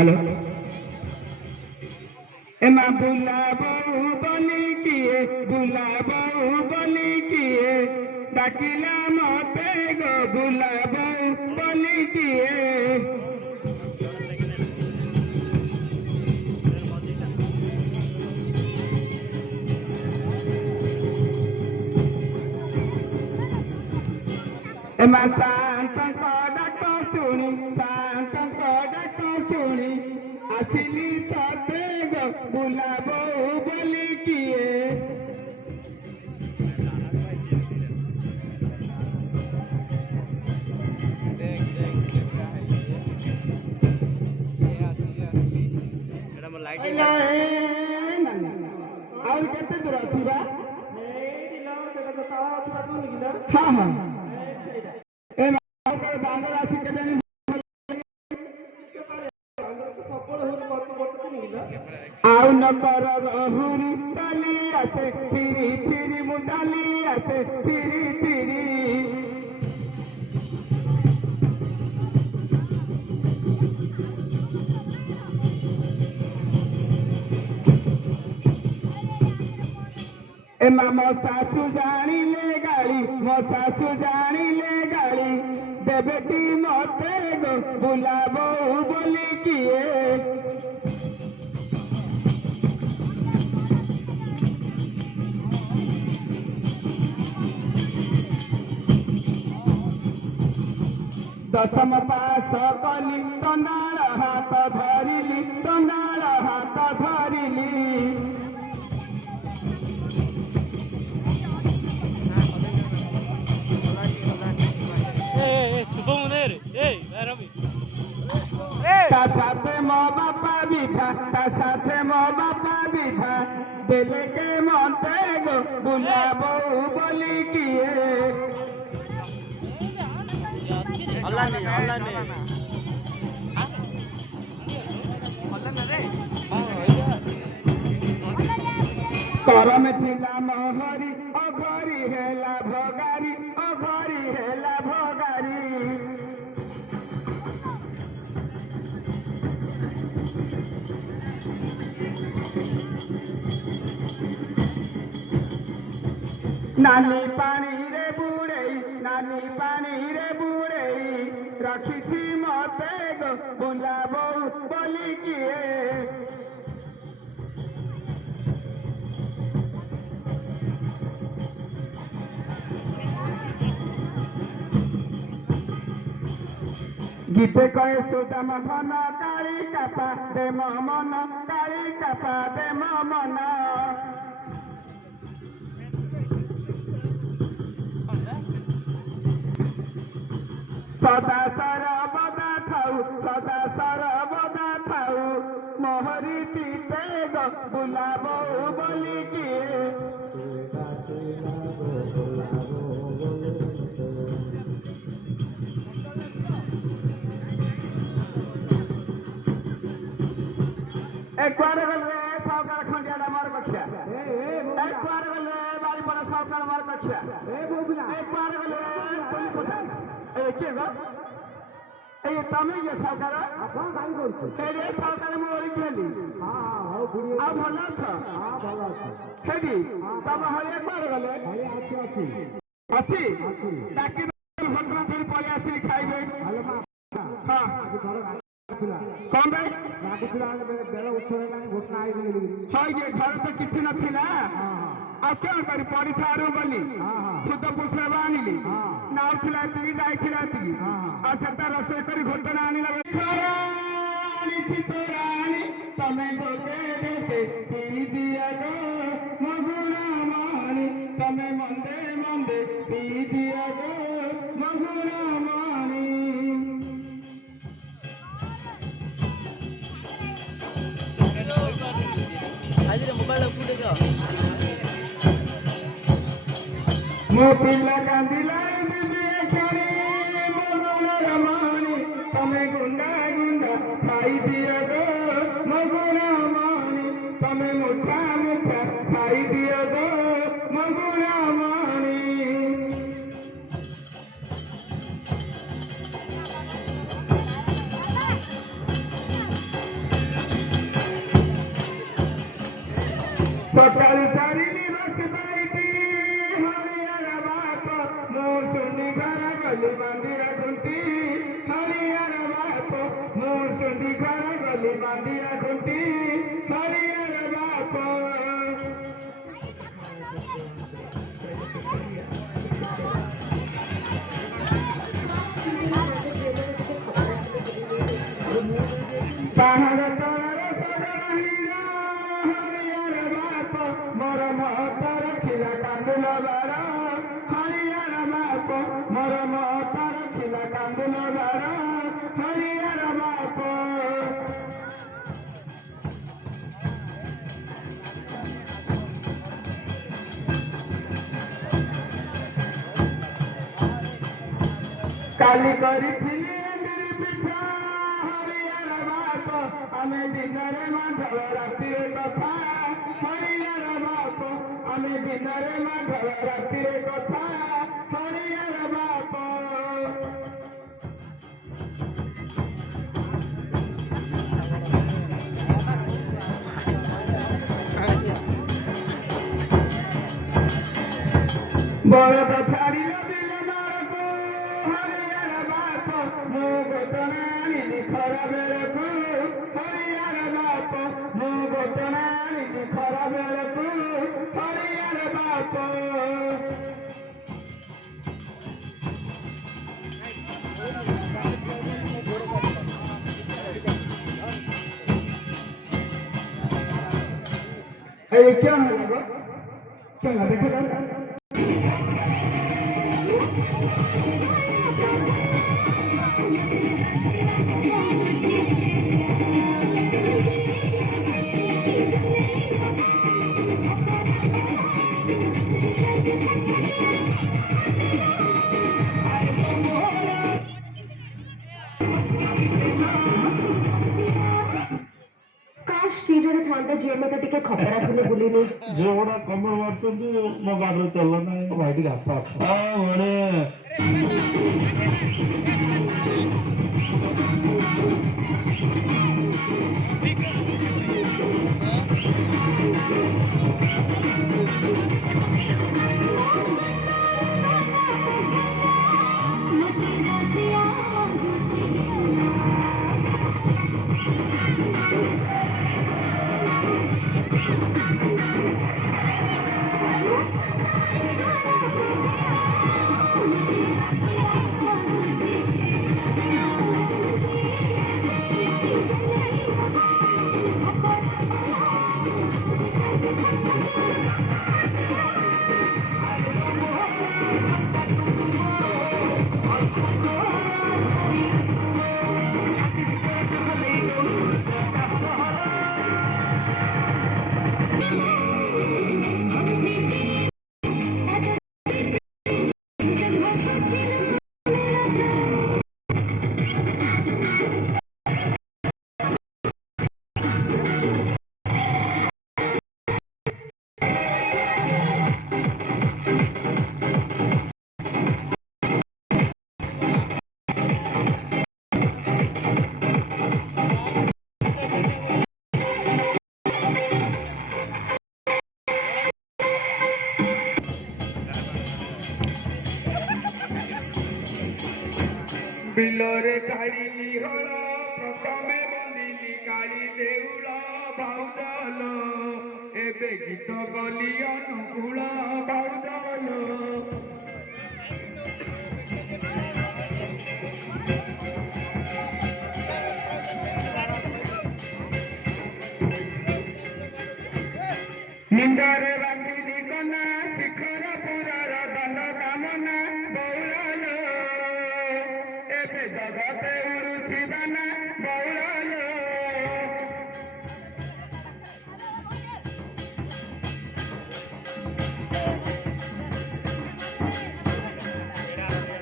हेलो एमा बुलाबो बोली किए बुलाबो बोली किए डाकिला मते गो बुलाबो बोली किए एमा शांत डाक शुणी शांत डाक शुणी आसिली सते गो बुलाबो बोली किए और केते दूर अछि बा हाँ हाँ दान राशि के आउ न कर हुरी चली आसे फिरी फिरी मुदाली आसे फिरी फिरी एमा मो सासू जानी ले गाड़ी मो सासू जानी ले गाड़ी देवेटी मते गो बुलाबो बोली किए दशम पास कली चंडाल हाथ धरिली चंडाल हाथ धरिली ता साथे मो बापा बिठा ता साथे मो बापा बिठा बेले के मते गो बुलाबो बोली किए अल्लाह ने करम थिला महरी अघरी हेला भगारी अघरी हेला भगारी नानी पानी रे बुड़ई नानी पानी रे बुड़ई रखी मते गो बुलाबो बोली किए गीते कहे सुदाम घन काली कापा दे मन काली कापा दे मन सदा सरबदा थाऊ मोहरी चिते गो बुलाबो बोली किए एक बार गले सावकार खंडिया मार कछिया एक बार गले बारी पर सावकार मार कछिया एक बार गले कोली पता ए के गो ए तमे ये सावकार अपन गाई करछ केरे सावकार मोरी खेली हां हो बुढ़ी आ भला छ हां भला छ खेदी तब हो एक बार गले अछि ताकि घटना धरि पले आसी खाइबे हां कौन भाई बेल घटना ये घर तो किसी नथिला अब क्या करी पड़िशा गली खुद पुष्पा आनिली नाव थिला जाइली आ सेटा रोषे कर घटना आनी तमे दिया गो मगुणा मानी तमे मंदे मंदे पी दिया गो मगुणा मानी मो पिला कांदिला छड़ी मगुणा रमानी तमे गुंडा गुंडा खाई दिया गो मगुणा मानी तमे मुठा मुठा खाई दिया गो मगुणा मानी ସକାଳୁ ସାରିଲି ବସି ପାଇଟି ହରିଆର ବାପ ମୁଁ ଶୁଣି ଘର ଗଲି ବାନ୍ଧିଆ ଖୁଣ୍ଟି ହରିଆର ବାପ ମୁଁ ଶୁଣି ଘର ଗଲି ବାନ୍ଧିଆ ଖୁଣ୍ଟି ହରିଆର ବାପ ପାହାଡ଼ ତଳର ସଜନ ହୀରା ହରିଆର ବାପ ମୋର ମହତ ରଖିଲା କାନ୍ଦୁଲ ବାର ହରିଆର ବାପ ମୋର ମହତ ରଖିଲା କାନ୍ଦୁଲ ବାର ହରିଆର ବାପ କାଲି କରିଥିଲି ଏଣ୍ଡୁରି ପିଠା ହରିଆର ବାପ ଆମେ ଦିନରେ ମାଧବ ରାତିରେ କଥା ହରିଆର ବାପ ଆମେ ଦିନରେ ମାଧବ ରାତିରେ କଥା ହରିଆର ବାପ ବଳଦ ଛାଡ଼ିଲ ବିଲ ମାରକୁ ହରିଆର ବାପ ମୁଁ ଗୋଟଣା ଆଣିଲି ଖରା ବେଳକୁ ହରିଆର ବାପ ମୁଁ ଗୋଟଣା ଆଣିଲି ଖରା ବେଳକୁ ହରିଆର ବାପ ये क्या है लगो क्या ना देखो ଶ୍ରୀଜରେ ଥାନ୍ତା ଝିଅ ମତେ ଟିକେ ଖପରା ଖୋଲି ବୁଲି ନେଇ ଝିଅ ଗୁଡା କମର ମାରୁଛନ୍ତି ମୋ ଗାଡ଼ିରେ ତେଲ ନାହିଁ ମୋ ଭାଇ ଟିକେ ଆସ ଆସ ବିଲରେ କାଢ଼ିଲି ହଳ ପ୍ରଥମେ ବନ୍ଦିଲି କାଳି ଦେଉଳ ଭାଉଜଲ ଏବେ ଗୀତ ଗଲି ଅନୁକୂଳ ଭାଉଜଲ ମୁଣ୍ଡରେ ବାନ୍ଧିଲି କନା ଶିଖର ପୁରର ଦଣ୍ଡ କାମନା ବଉଳ ଏବେ ଜଗତେ ଉଡୁଛି ଦାନା ବଉଳ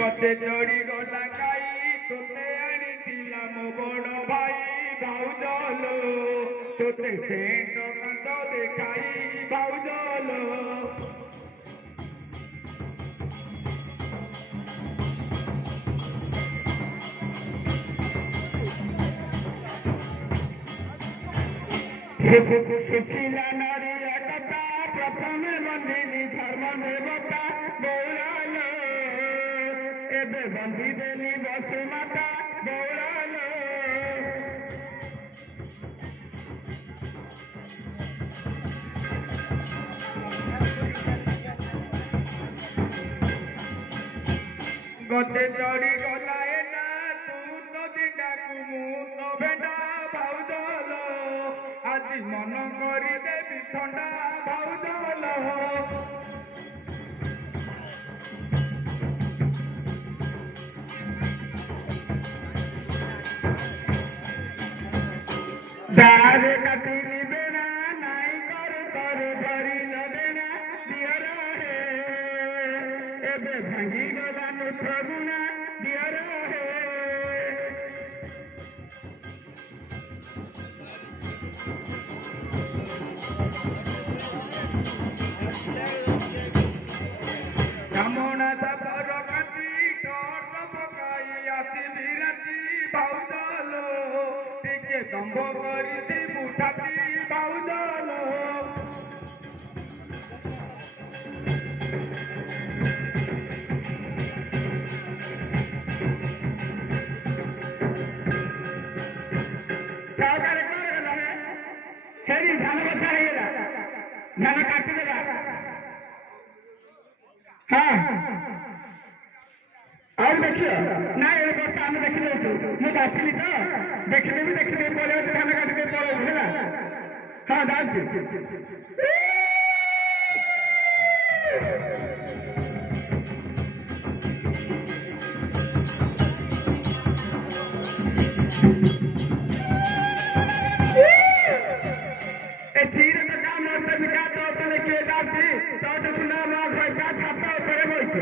କତେ ଚଢି ଗଲା ଗାଈ ତୋତେ ଆଣିଥିଲା ମୋ ବଡ ଭାଇ ଭାଉଜଲ ତୋତେ ସେଣ୍ଟ କାନ୍ଦ ଦେଖାଇ ଭାଉଜଲ ଶୁଖିଲା ନଡ଼ିଆ କଥା ପ୍ରଥମେ ବନ୍ଧିଲି ଧର୍ମ ଦେବତା ବଉଳାଲ ଏବେ ବନ୍ଧିଦେଲି ବସୁମାତା ବଉଳାଲ ଗତେ ଚଢି ଗଲା ଏନା ତୁ ତ ଦିଟାକୁ ମୁଁ ତ ଭେଣ୍ଡା ଭାଉଜଲ ଆଜି ମନ କରିଦେବି ଥଣ୍ଡା ଭାଉଜଲ ଦାରେ କାଟିଲି ବେଣା ନାଇଁ କରୁ କରୁ ଧରିଲ ବେଣା ଦିଅର ହେ ଏବେ ଭାଙ୍ଗିଗଲା ନୁଥ ଗୁଣା ଦିଅର ହେ କାମଣା ତାପର କାଟି ଟର୍ଚ୍ଚ ପକାଇ ଆସିଲି ରାତି ଭାଉଜଲ ଟିକେ ଦମ୍ଭ କରିଛି ମୁଠାତି ଭାଉଜଲ ସହକାରେ କଣ ହେଲା ହେରି ଧାନ ବସା ହେଇଗଲା ଧାନ କାଟିଦେଲା ହଁ ଆଉ ଦେଖିବ ନା ଏ ବର୍ଷ ଆମେ ଦେଖିଦଉଛୁ ମୁଁ ଆସିଲି ତ ଦେଖିଦେବି ପଳେଇଛି ଧାନ କାଟିଦେବି ପଳେଇବୁ ହେଲା ହଁ ଯାଉଛି ଏ ଧୀରେ ତ କାମ ମତେ ବିକା ତ ତଳେ କିଏ ଯାଉଛି ତୋଠୁ ସୁନା ନ ଖଇକା ଛାତ ଉପରେ ବଇଛି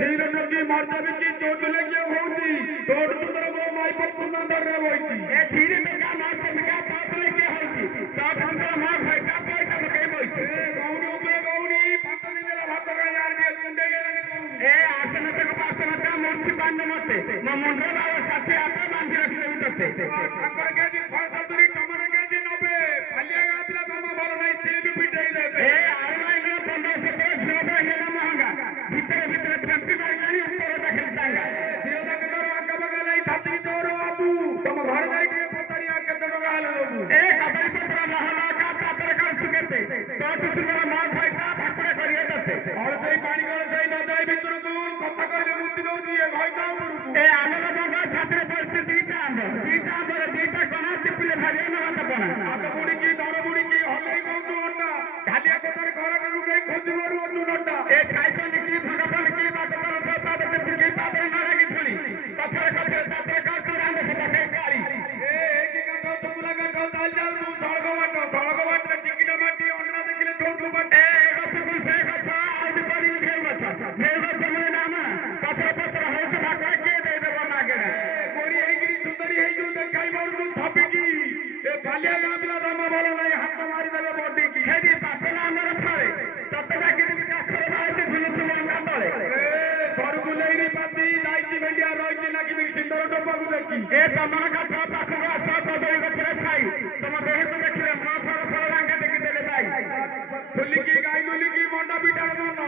ଧୀରେ ନଦୀ ମର୍ଦ୍ଦବି କି ତୋଠୁ କିଏ ହଉଛି ତୋଠୁ ସୁନ୍ଦର ମୋ ମାଇ ସୁନ୍ଦରରେ ବଇଛି ଏ ଧୀରେ ଟଙ୍କା ମର୍ଦ୍ଦ ବିକା ତୋଠୁ କିଏ ହଉଛି ତୋଠୁ ସୁନ୍ଦର ମୋ ଖଇକା ପଇସା ପକେଇ ବଇଛି ଗୌରୀ ଉପରେ ଗୌରୀ 5 ଦିନ ଭାତ ଖାଇ ଆଣିଏ କୁଣ୍ଡେଇ ଗଲାନି ଏ ଆସନତକ ପାସନତା ମୂର୍ତ୍ତି ବାନ୍ଧ ମତେ ମୋ ମୁଣ୍ଡର ବାଳ 60 ହାତ ବାନ୍ଧି ରଖିଦେବି ତତେ ତାଙ୍କର କେଜି 170 ଟମାଟୋ କେଜି 90 ପାଲିଆ ଗାଁ ପିଲା କାମ ଭଲ ନାହିଁ ସିଏ ବି ପିଟେଇ ଦେବେ ଏ ଆର ଭାଇଙ୍କର 15-17 ଝିଅ ତ ହେଇଗଲା ମହଙ୍ଗା ଭିତରେ ଫେମ୍ପି ମାରିଲାଣି ଉପରେ ଦେଖେଇ ଚାଙ୍ଗା ଝିଅ ତାଙ୍କ ତୋର ଆଖପାଖ ନାହିଁ ଛାତି ତୋର ବାବୁ ତମ ଘରେ ଯାଇ ଟିକେ ପଚାରିବା କେତେ ଟଙ୍କା ହେଲେ ଦେବୁ ଏ କଦଳୀ ପତ୍ର ମହଲ କା ତାପରେ କାଢୁଛୁ କେତେ ତୋଠୁ ସୁନ୍ଦର ନ ଖାଇତା ଠାକୁର କରିବେ ତତେ ଅଳସେଇ ପାଣି କଳସେଇ ନଯାଇ ଭିତରକୁ କଥା କହିଲେ ମୁକ୍ତି ଦଉଛି ଏ ଘଇତା ଉପରକୁ ଏ ଆଲୋକ ଜଙ୍ଗ ଛାତିରେ ପଡିଛି ଦିଟା ଆମ୍ବରେ ଦିଟା କଣା ଚିପିଲେ ଭାରିବ ନା ଭାତ ପଣା ହାତ ବୁଡିକି ଦର ବୁଡିକି ହଲେଇ କହୁଛୁ ଅଣ୍ଡା ଢାଲିଆ କଥାରେ ଘର ଲୁକେଇ ଖୋଜିବାରୁ ଅଣ୍ଡୁ ନଣ୍ଡା ଏ ଖାଇଛନ୍ତି କି ଭଣ୍ଡ କି ବାଟ ତଳ ପାଦ ଚିପିକି ପାଦରେ ନ ଲାଗି ଫୁଣି କଥାରେ ତାପରେ କାଟୁ ରାଣ୍ଡ ସେ ପକେଇ କାଳି ଏ କାଠ ତୁମୁଲା କାଠ ଚାଲି ଯାଉଛୁ ସଳକ ବାଟରେ ଟିକିଟା ମାଟି ଅଣ୍ଡା ଦେଖିଲେ ଠୋଠୁ ବାଟ ଏ ଗଛକୁ ସେ ଗଛ ଆଉ ବି ପଡିନି ଘେଉ ଗଛ ମୁଳେ ନାମ ପତ୍ର ହଉଛି ଭାଗ କିଏ ଦେଇଦେବ ମାଗେଣା ଗୋରି ହେଇକିରି ସୁନ୍ଦରୀ ହେଇଯିବୁ ଦେଖାଇ ମାରୁଛୁ ଥପିକି ଏ ବାଲିଆ ଗାଁ ପିଲା ଦମ ଭଲ ନାହିଁ ହାତ ମାରିଦେବେ ବଡିକି ହେରି ପାପଲା ଆମର ଫଳେ ତତେ ଡାକିଦେବି କାଠରେ ବାହାରିଛି ଝୁଲୁଥିବ ଅଣ୍ଡା ତଳେ ଘରକୁ ନେଇନି ପାତି ଯାଇଛି ଭେଣ୍ଡିଆ ରହିଛି ନାକିବି ସିନ୍ଦର ଟୋପାକୁ ଦେଖି ଏ ଚନ୍ଦନ କାଠ ପାଖକୁ ଆସ କଦଳୀ ଗଛରେ ଛାଇ ତମ ଦେହକୁ ଦେଖିଲେ ମୋ ଫଳ ରାଙ୍ଗା ଦେଖିଦେଲେ ଭାଇ ଖୋଲିକି ଗାଈ ଦୁଲିକି ମଣ୍ଡା ପିଟାର ମନ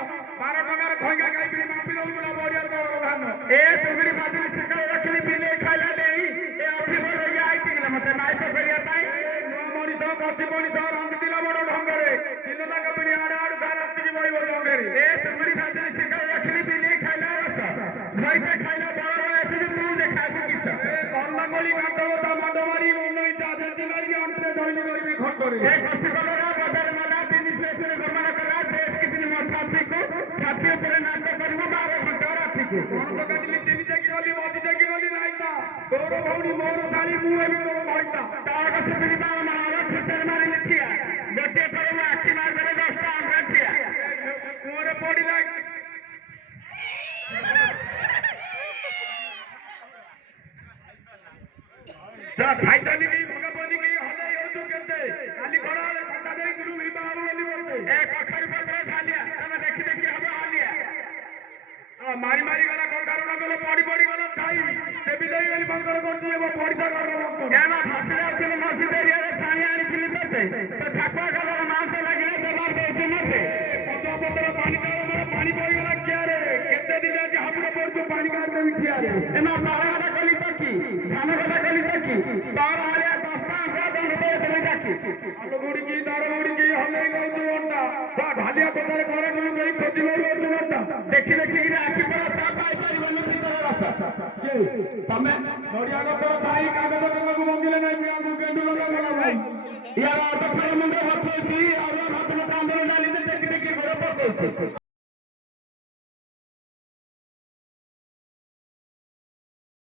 12 ଟଙ୍କାର ଖଇଙ୍ଗା ଗାଈ ମାପି ଦଉଥିଲା ବଢିଆ ତଳ ଧାନ ଏ ସୁବିଡ଼ି ବାଜିଲି ଶିଖାଇ ରଖିଲି ବିଲେଇ ଖାଇଲା ନେଇ ଏ ଅଫିସର ରହିକି ଆଇଥିଲେ ମତେ ମାଇପ କରିବା ପାଇଁ ନୂଆ ମଣିଷ କଷି ମଣିଷ ରଙ୍ଗିଥିଲା ବଡ ଢଙ୍ଗରେ ଦିନ ଯାକ ପିଢି ଆଡେ ଆଡୁ ସାର ଆସିକି ବହିବ ଢଙ୍ଗରେ ଏ ସୁବିଡ଼ି ବାଜିଲି ଶିଖାଇ ରଖିଲି ବିଲେଇ ଖାଇଲା ରସ ଘଇତେ ଖାଇଲା ବଳ ବୟସରେ ତୁ ଦେଖାକୁ କିସ ଏ କର୍ଣ୍ଣ ଗଳି କାଠ କଥା ମାଡ ମାରି ମନ ଇଚ୍ଛା ଯେତି ମାରିକି ଅଣ୍ଟରେ ଧଇଲି କରିବି ଖଟରେ ଏ କଷି କଲରା ବଜାର ମଲା ଜିନିଷ ଉପରେ ଗମନ କଲା ଡ୍ରେସ କିଛି ମୋ ଛାତି ଉପରେ ନାଚ କରିବୁ 12 ଘଣ୍ଟା ରାତିକୁ କଣ ତ କାଟିଲି ତିନି ଚାକି ଗଲି ମଝି ଚାକି ଗଲି ନାଇଁ ତା ତୋର ଭଉଣୀ ମୋର ଶାଳୀ ମୁଁ ଏବେ ତୋର ଭାଇତା ତା କଥା ପିଲି ତା ମାର ଖୁସିରେ ମାରିଲି ଠିଆ ଗୋଟିଏ ଥର ମୁଁ ଆଖି ମାରିଦେଲେ 10ଟା ଅଣ୍ଡା ଠିଆ କୁଅରେ ପଡିଲା ଖାଇଛନ୍ତି କି ଭଗବତୀ କି ହଲେଇ ହଉଛୁ କେତେ କାଲି ଖରାବେଳେ ଥଣ୍ଡା ଦେଇଥିଲୁ ବିବାହ ବୋଲି ମତେ ଏ କଖାରୁ ପତ୍ର ଝାଲିଆ ତମେ ଦେଖି ହବ ହାଲିଆ ମାରି ଗଲା କଖାରୁ ନଗଲ ପଡି ଗଲା ଖାଇ ଦେବି ଦେଇ ବୋଲି ମଙ୍ଗଳ କରୁଛି ମୋ ପଡ଼ିଶା ଘରର ଲୋକ ଏନା ଫାସି ଯାଉଥିଲେ ମସଜିଦ ଏରିଆରେ ଛାଣି ଆଣିଥିଲି ତତେ ତ ଠାକୁଆ କାଲର ମାଂସ ଲାଗିଲେ ଦେବାର ଦଉଛି ମତେ ପତ୍ର ପାଣି ପାଣି ପଡ଼ିଗଲା କିଆରେ କେତେ ଦିନ ଆଜି ହାବୁଡ ପଡୁଛୁ ପାଣି କାଢିଦେବି କିଆରେ ଏନା ବାରଗଟା କଲି ଚକି ଧାନ ଗଟା କଲି ଚକି ତର ଭଳିଆ 10 ଟଙ୍କା ଦଣ୍ଡ ଦେବେ ଚାକି ଗୁଡିକି ଦାର ଗୁଡିକି ହଲେଇ ନଉଛୁ ଅଣ୍ଟା ବା ଢାଲିଆ ପଦାରେ ଘରେ କଣ କରି ଖୋଜି ନଉଛୁ ଅଣ୍ଟା ଦେଖି ଦେଖିକିରି ଆଖି ପଡା ତା ପାଇପାରିବନି ଭିତରେ ରସ ତମେ ନଡିଆ ଗଛ ଥାଇ କାଗଜ ଦେବାକୁ ମଙ୍ଗିଲେ ନାହିଁ ପିଆକୁ ଗେଣ୍ଡୁ ଲଗାଗଲା ଭାଇ ୟାର ଅଟକଳ ମୁଣ୍ଡ ବସଉଛି ଅରୁଆ ଭାତ କାନ୍ଦର ଡାଲି ଦେଖି ଦେଖି ଗୋଡ ପକଉଛି